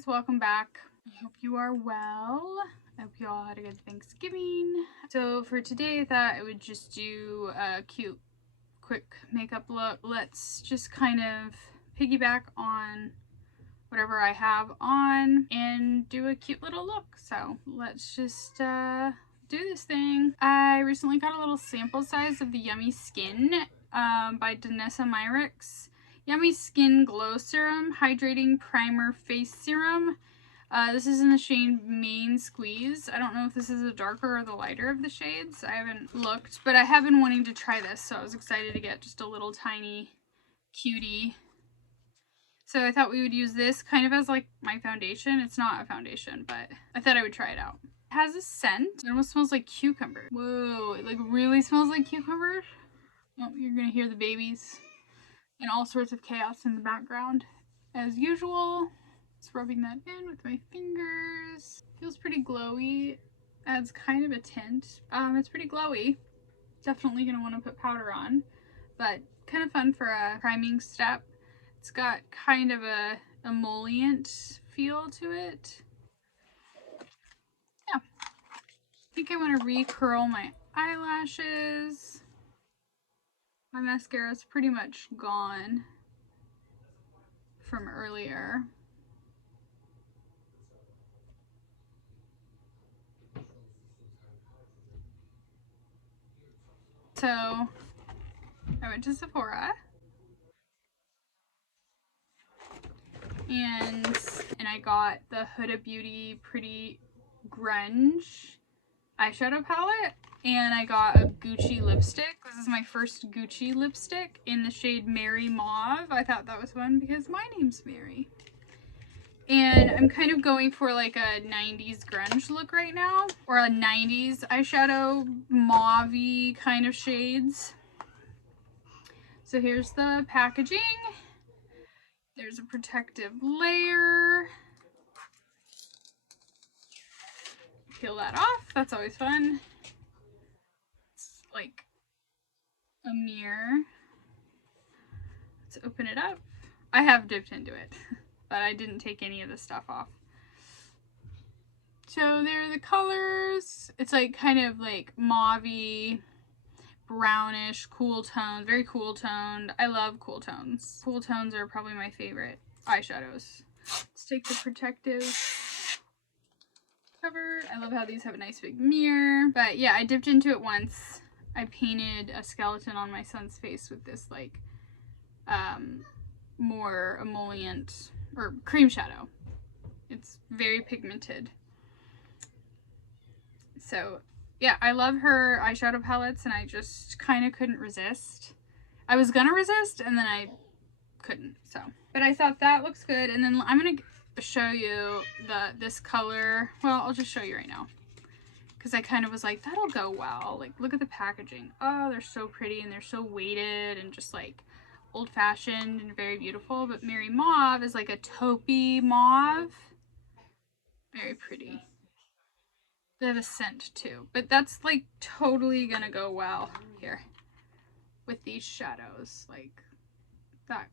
guys, welcome back. I hope you are well. I hope you all had a good Thanksgiving. So for today I thought I would just do a cute quick makeup look. Let's just kind of piggyback on whatever I have on and do a cute little look. So let's just do this thing. I recently got a little sample size of the Yummy Skin by Danessa Myricks Yummy Skin Glow Serum Hydrating Primer Face Serum. This is in the shade Main Squeeze. I don't know if this is the darker or the lighter of the shades. I haven't looked, but I have been wanting to try this, so I was excited to get just a little tiny cutie. So I thought we would use this kind of as like my foundation. It's not a foundation, but I thought I would try it out. It has a scent. It almost smells like cucumber. Whoa, it like really smells like cucumber. Oh, you're gonna hear the babies and all sorts of chaos in the background as usual. Just rubbing that in with my fingers. Feels pretty glowy. Adds kind of a tint. It's pretty glowy. Definitely gonna want to put powder on, but kind of fun for a priming step. It's got kind of a emollient feel to it. Yeah. I think I want to recurl my eyelashes. My mascara is pretty much gone from earlier. So I went to Sephora and I got the Huda Beauty Pretty Grunge eyeshadow palette, and I got a Gucci lipstick. This is my first Gucci lipstick in the shade Mary Mauve. I thought that was fun because my name's Mary. And I'm kind of going for like a 90s grunge look right now, or a 90s eyeshadow mauve-y kind of shades. So here's the packaging. There's a protective layer. Peel that off. That's always fun. It's like a mirror. Let's open it up. I have dipped into it, but I didn't take any of the stuff off. So there are the colors. It's like kind of like mauve-y, brownish, cool tone, very cool toned. I love cool tones. Cool tones are probably my favorite eyeshadows. Let's take the protective cover. I love how these have a nice big mirror. But yeah, I dipped into it once. I painted a skeleton on my son's face with this like more emollient or cream shadow. It's very pigmented. So yeah, I love her eyeshadow palettes and I just kind of couldn't resist. I was gonna resist and then I couldn't, so. But I thought that looks good, and then I'm gonna show you this color. Well, I'll just show you right now because I kind of was like, that'll go well. Like, look at the packaging. Oh, they're so pretty and they're so weighted and just like old-fashioned and very beautiful. But Mary Mauve is like a taupey mauve. Very pretty. They have a scent too, but that's like totally gonna go well here with these shadows. Like that,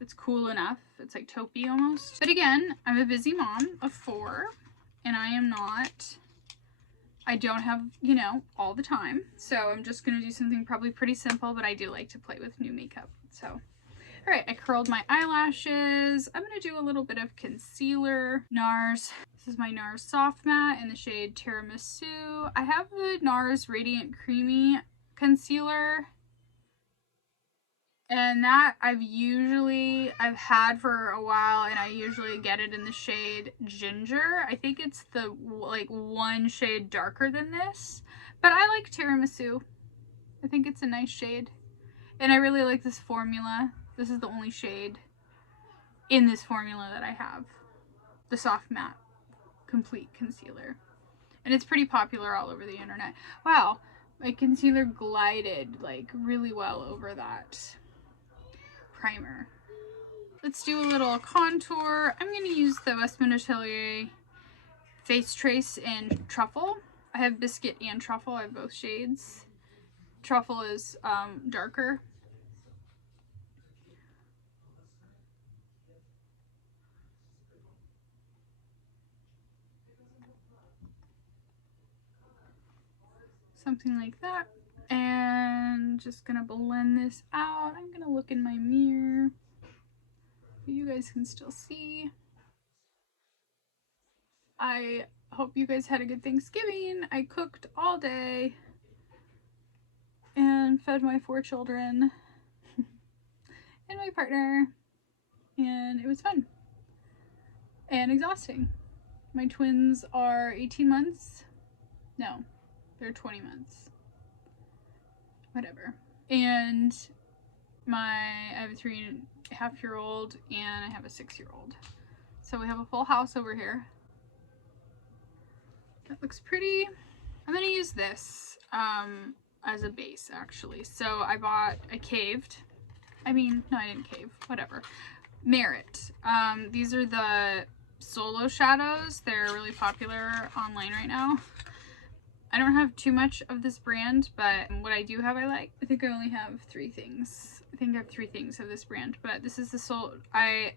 it's cool enough. It's like taupey almost. But again, I'm a busy mom of 4 and I don't have, you know, all the time. So I'm just gonna do something probably pretty simple, but I do like to play with new makeup. So, all right, I curled my eyelashes. I'm gonna do a little bit of concealer. NARS. This is my NARS Soft Matte in the shade Tiramisu. I have the NARS Radiant Creamy Concealer, and that I've had for a while, and I usually get it in the shade Ginger. I think it's the like one shade darker than this, but I like Tiramisu. I think it's a nice shade, and I really like this formula. This is the only shade in this formula that I have, the Soft Matte Complete Concealer, and it's pretty popular all over the internet. Wow, my concealer glided like really well over that primer. Let's do a little contour. I'm going to use the Westman Atelier Face Trace in Truffle. I have Biscuit and Truffle. I have both shades. Truffle is darker. something like that. And just gonna blend this out. I'm gonna look in my mirror, but you guys can still see. I hope you guys had a good Thanksgiving. I cooked all day and fed my 4 children and my partner, and it was fun and exhausting. My twins are 18 months. No, they're 20 months. Whatever. And I have a 3.5-year-old and I have a 6-year-old. So we have a full house over here. That looks pretty. I'm gonna use this as a base actually. So I caved. I mean, no, I didn't cave. Whatever. Merit. These are the solo shadows. They're really popular online right now. I don't have too much of this brand, but what I do have I like. I think I only have 3 things. I think I have 3 things of this brand, but this is the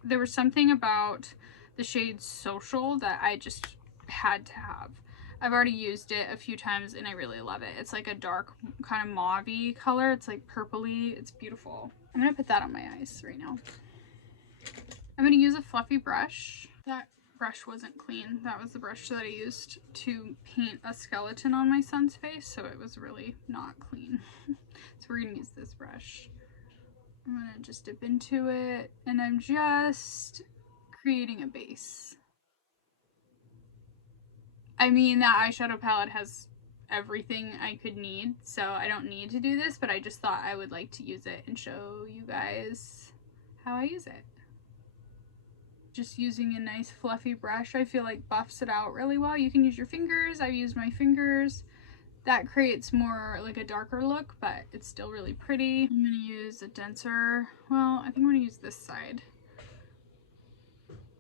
there was something about the shade Social that I just had to have. I've already used it a few times and I really love it. It's like a dark kind of mauve-y color. It's like purpley. It's beautiful. I'm gonna put that on my eyes right now. I'm gonna use a fluffy brush. That brush wasn't clean. That was the brush that I used to paint a skeleton on my son's face, so it was really not clean. So we're gonna use this brush. I'm gonna just dip into it and I'm just creating a base. I mean, that eyeshadow palette has everything I could need, so I don't need to do this, but I just thought I would like to use it and show you guys how I use it. Just using a nice fluffy brush, I feel like buffs it out really well. You can use your fingers. I've used my fingers. That creates more like a darker look, but it's still really pretty. I'm gonna use a denser, well, I think I'm gonna use this side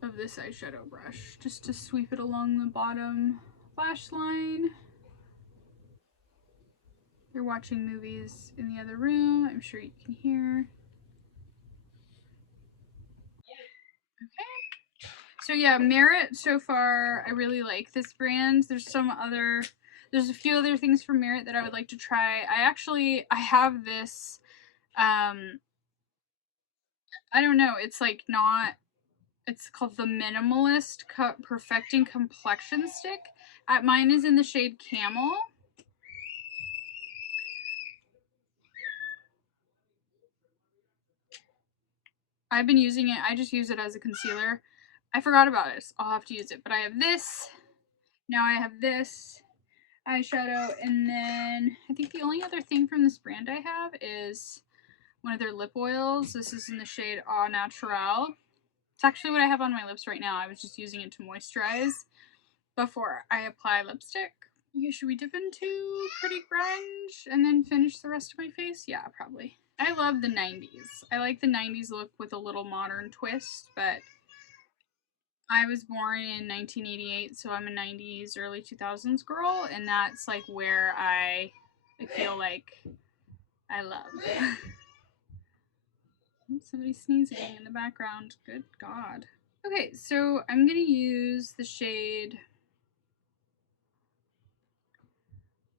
of this eyeshadow brush just to sweep it along the bottom lash line. They're watching movies in the other room. I'm sure you can hear. Okay. So yeah, Merit so far, I really like this brand. There's a few other things from Merit that I would like to try. I have this, I don't know, it's like not, it's called the Minimalist Perfecting Complexion Stick. Mine is in the shade Camel. I've been using it. I just use it as a concealer. I forgot about it. I'll have to use it. But I have this. Now I have this eyeshadow. And then I think the only other thing from this brand I have is one of their lip oils. This is in the shade Au Naturel. It's actually what I have on my lips right now. I was just using it to moisturize before I apply lipstick. Okay, should we dip into Pretty Grunge and then finish the rest of my face? Yeah, probably. I love the 90s. I like the 90s look with a little modern twist, but I was born in 1988, so I'm a 90s, early 2000s girl, and that's like where I feel like I love. Somebody's sneezing in the background. Good God. Okay, so I'm gonna use the shade.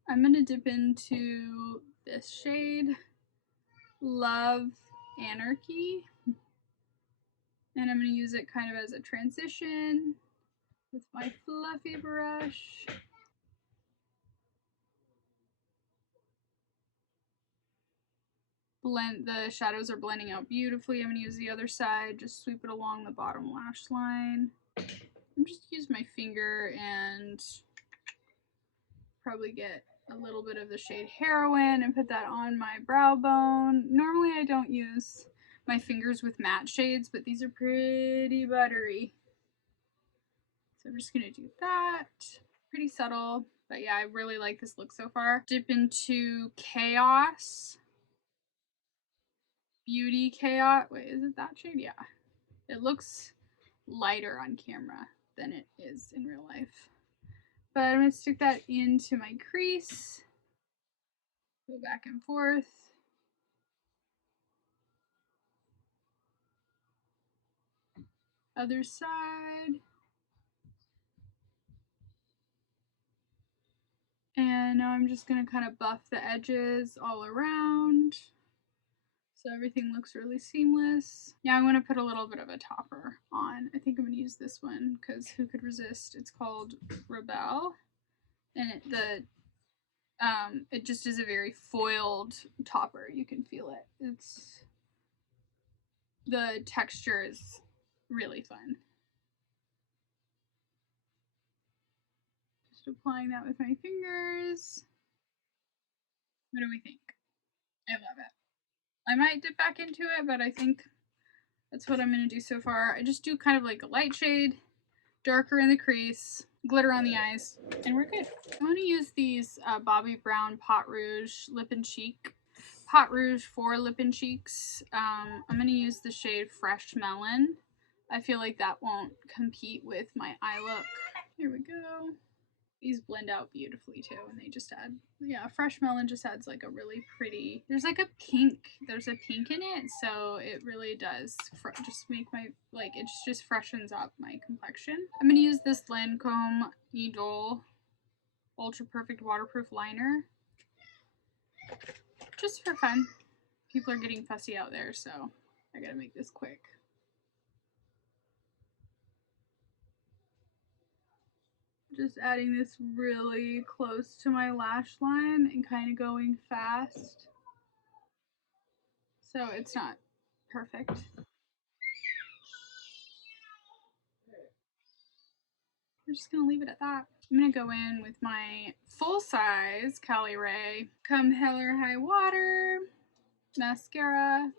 I'm gonna dip into this shade, Love Anarchy. And I'm going to use it kind of as a transition with my fluffy brush. The shadows are blending out beautifully. I'm going to use the other side, just sweep it along the bottom lash line. I'm just use my finger and probably get a little bit of the shade Heroin and put that on my brow bone. Normally I don't use my fingers with matte shades, but these are pretty buttery. So I'm just gonna do that. Pretty subtle, but yeah, I really like this look so far. Dip into Chaos. Beauty Chaos. Wait, is it that shade? Yeah. It looks lighter on camera than it is in real life. But I'm gonna stick that into my crease. Go back and forth. Other side. And now I'm I'm just going to kind of buff the edges all around so everything looks really seamless. Yeah, I'm going to put a little bit of a topper on. I think I'm going to use this one because who could resist? It's called Rebel, and it just is a very foiled topper. You can feel it. The texture is really fun. Just applying that with my fingers. What do we think? I love it. I might dip back into it, but I think that's what I'm going to do so far. I just do kind of like a light shade, darker in the crease, glitter on the eyes, and we're good. I'm going to use these Bobbi Brown Pot Rouge Lip and Cheek. Pot Rouge for lip and cheeks. I'm going to use the shade Fresh Melon. I feel like that won't compete with my eye look. Here we go. These blend out beautifully too, and they just add, yeah, Fresh Melon just adds like a really pretty, there's a pink in it, so it really does just make my, like, it just freshens up my complexion. I'm going to use this Lancome Idol Ultra Perfect Waterproof Liner, just for fun. People are getting fussy out there, so I gotta make this quick. Just adding this really close to my lash line and kind of going fast. So it's not perfect. We're just gonna leave it at that. I'm gonna go in with my full size Cali Ray Come Hell or High Water mascara.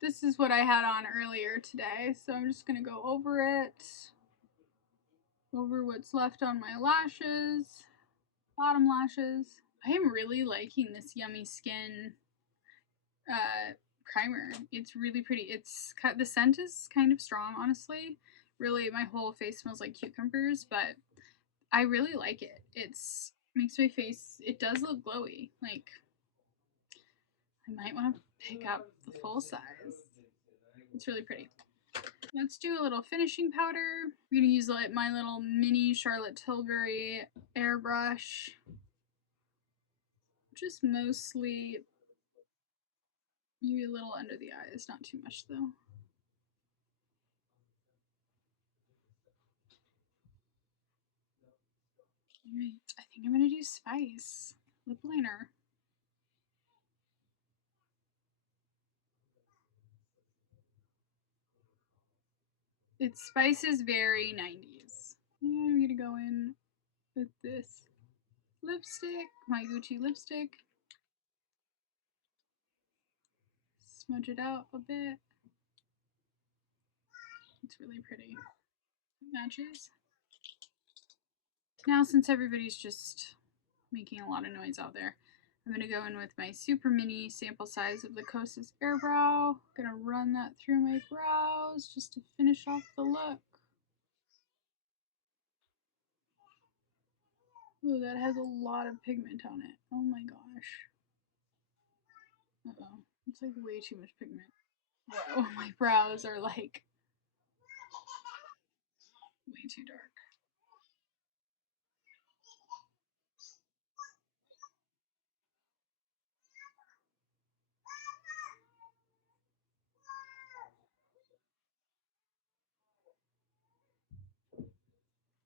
This is what I had on earlier today, so I'm just gonna go over it, over what's left on my lashes. Bottom lashes. I am really liking this Yummy Skin primer. It's really pretty. The scent is kind of strong, honestly. Really, my whole face smells like cucumbers, but I really like it. It's makes my face, it does look glowy. Like, I might want to pick up the full size. It's really pretty. Let's do a little finishing powder. I'm going to use my little mini Charlotte Tilbury airbrush. Just mostly, maybe a little under the eyes, not too much though. Alright, I think I'm gonna do Spice lip liner. Spice is very 90s. Yeah, I'm gonna go in with this lipstick, my Gucci lipstick. Smudge it out a bit. It's really pretty. It matches. Now, since everybody's just making a lot of noise out there, I'm going to go in with my super mini sample size of the Kosas Airbrow. I'm going to run that through my brows just to finish off the look. Ooh, that has a lot of pigment on it. Oh my gosh. Uh-oh. It's like way too much pigment. Whoa, my brows are like way too dark.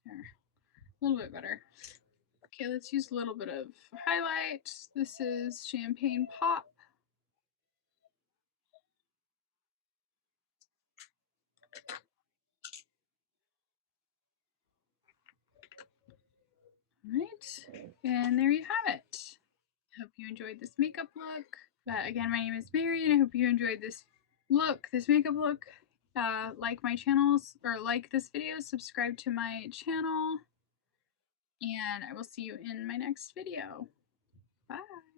There. A little bit better. Okay, let's use a little bit of highlight. This is Champagne Pop. Alright, and there you have it. I hope you enjoyed this makeup look. Again, my name is Mary, and I hope you enjoyed this makeup look. Like my channels, or like this video, subscribe to my channel, and I will see you in my next video. Bye!